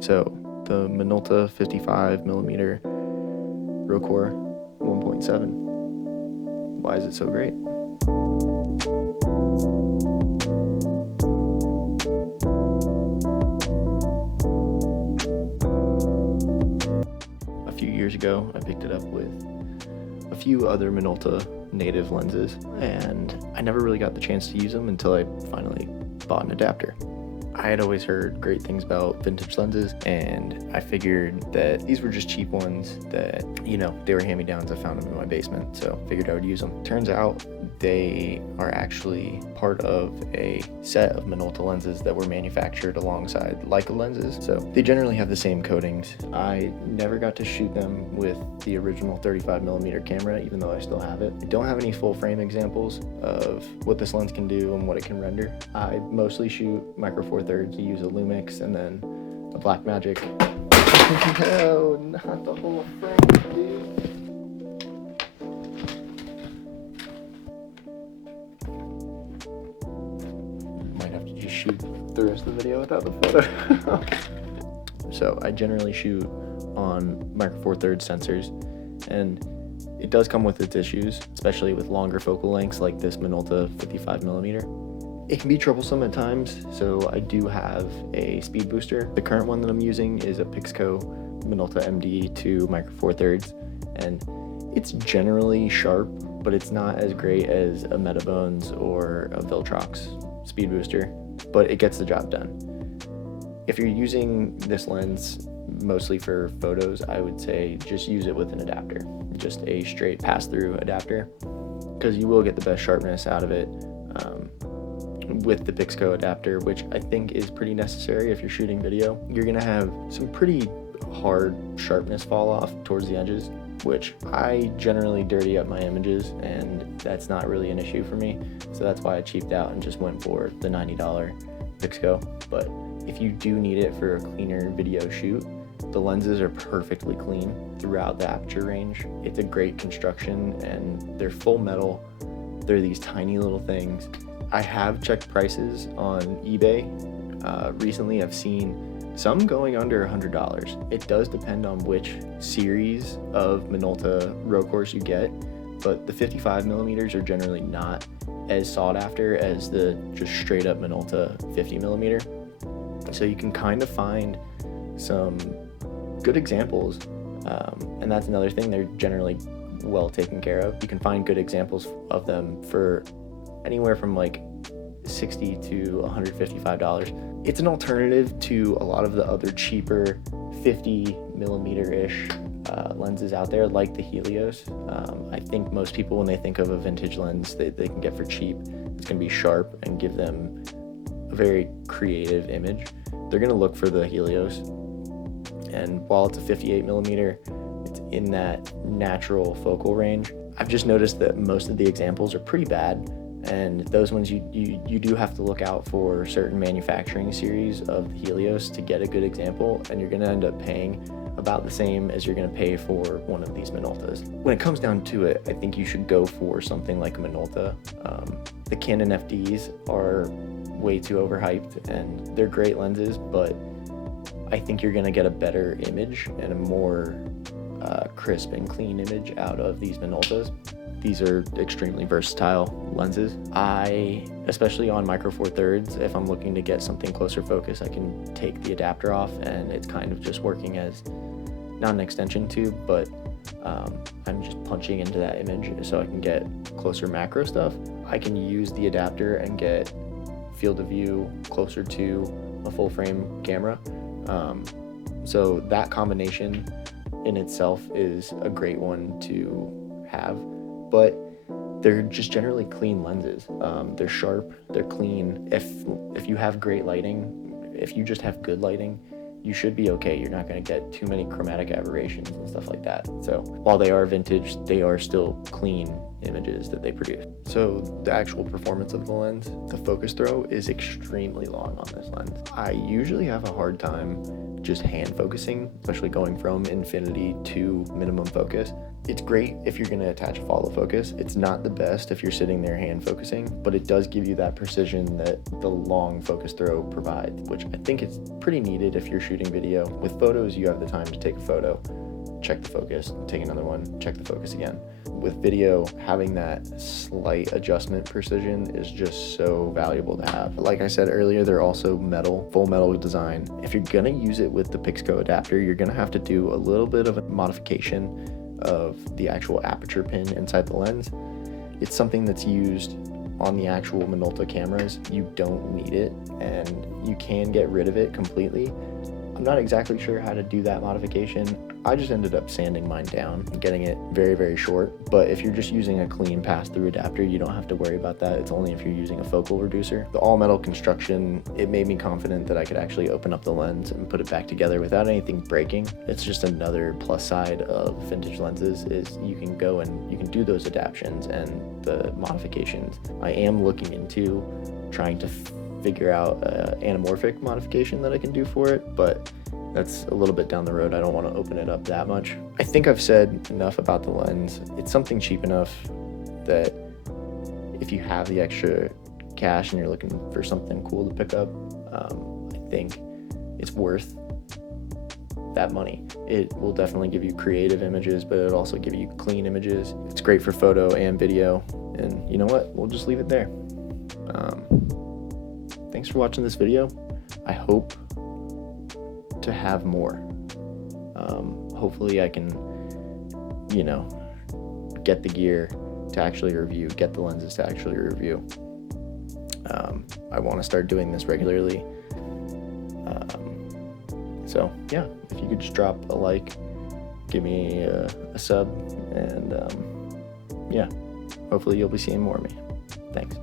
So the Minolta 55mm Rokkor 1.7. Why is it so great? A few years ago, I picked it up with a few other Minolta native lenses, and I never really got the chance to use them until I finally bought an adapter. I had always heard great things about vintage lenses, and I figured that these were just cheap ones that, you know, they were hand-me-downs. I found them in my basement, so figured I would use them. Turns out they are actually part of a set of Minolta lenses that were manufactured alongside Leica lenses, so they generally have the same coatings. I never got to shoot them with the original 35mm camera, even though I still have it. I don't have any full frame examples of what this lens can do and what it can render. I mostly shoot micro four thirds. You use a Lumix and then a Blackmagic. No, not the whole frame, dude. Might have to just shoot the rest of the video without the photo. So I generally shoot on micro four thirds sensors, and it does come with its issues, especially with longer focal lengths like this Minolta 55mm. It can be troublesome at times, so I do have a speed booster. The current one that I'm using is a Pixco Minolta MD2 micro four thirds, and it's generally sharp, but it's not as great as a Metabones or a Viltrox speed booster, but it gets the job done. If you're using this lens mostly for photos, I would say just use it with an adapter, just a straight pass-through adapter, because you will get the best sharpness out of it with the Pixco adapter, which I think is pretty necessary if you're shooting video. You're gonna have some pretty hard sharpness fall off towards the edges, which I generally dirty up my images, and that's not really an issue for me. So that's why I cheaped out and just went for the $90 Pixco. But if you do need it for a cleaner video shoot, the lenses are perfectly clean throughout the aperture range. It's a great construction, and they're full metal. They're these tiny little things. I have checked prices on eBay. Recently I've seen some going under $100. It does depend on which series of Minolta Rokkors you get, but the 55mm are generally not as sought after as the just straight up Minolta 50mm. So you can kind of find some good examples, and that's another thing, they're generally well taken care of. You can find good examples of them for anywhere from like $60 to $155. It's an alternative to a lot of the other cheaper 50mm-ish lenses out there, like the Helios. I think most people, when they think of a vintage lens they can get for cheap, it's going to be sharp and give them a very creative image. They're going to look for the Helios, and while it's a 58mm, it's in that natural focal range. I've just noticed that most of the examples are pretty bad, and those ones you do have to look out for certain manufacturing series of the Helios to get a good example, and you're going to end up paying about the same as you're going to pay for one of these Minoltas. When it comes down to it, I think you should go for something like a Minolta. The Canon FDs are way too overhyped, and they're great lenses, but I think you're going to get a better image and a more crisp and clean image out of these Minoltas. These are extremely versatile lenses. Especially on micro four thirds, if I'm looking to get something closer focus, I can take the adapter off, and it's kind of just working as not an extension tube, but I'm just punching into that image so I can get closer macro stuff. I can use the adapter and get field of view closer to a full frame camera. So that combination in itself is a great one to have, but they're just generally clean lenses. They're sharp, they're clean. If you have great lighting, if you just have good lighting, you should be okay. You're not going to get too many chromatic aberrations and stuff like that. So while they are vintage, they are still clean images that they produce. So the actual performance of the lens, the focus throw is extremely long on this lens. I usually have a hard time just hand focusing, especially going from infinity to minimum focus. It's great if you're gonna attach a follow focus. It's not the best if you're sitting there hand focusing, but it does give you that precision that the long focus throw provides, which I think is pretty needed if you're shooting video. With photos, you have the time to take a photo, check the focus, take another one, check the focus again. With video, having that slight adjustment precision is just so valuable to have. Like I said earlier, they're also metal, full metal design. If you're gonna use it with the Pixco adapter, you're gonna have to do a little bit of a modification of the actual aperture pin inside the lens. It's something that's used on the actual Minolta cameras. You don't need it, and you can get rid of it completely. I'm not exactly sure how to do that modification. I just ended up sanding mine down and getting it very, very short. But if you're just using a clean pass-through adapter, you don't have to worry about that. It's only if you're using a focal reducer. The all-metal construction, it made me confident that I could actually open up the lens and put it back together without anything breaking. It's just another plus side of vintage lenses is you can go and you can do those adaptions and the modifications. I am looking into trying to figure out an anamorphic modification that I can do for it, but that's a little bit down the road. I don't want to open it up that much. I think I've said enough about the lens. It's something cheap enough that if you have the extra cash and you're looking for something cool to pick up, I think it's worth that money. It will definitely give you creative images, but it'll also give you clean images. It's great for photo and video, and you know what? We'll just leave it there. Thanks for watching this video. I hope to have more. Hopefully I can, you know, get the gear to actually review, get the lenses to actually review. I want to start doing this regularly. So yeah, if you could just drop a like, give me a sub, and yeah, hopefully you'll be seeing more of me. Thanks.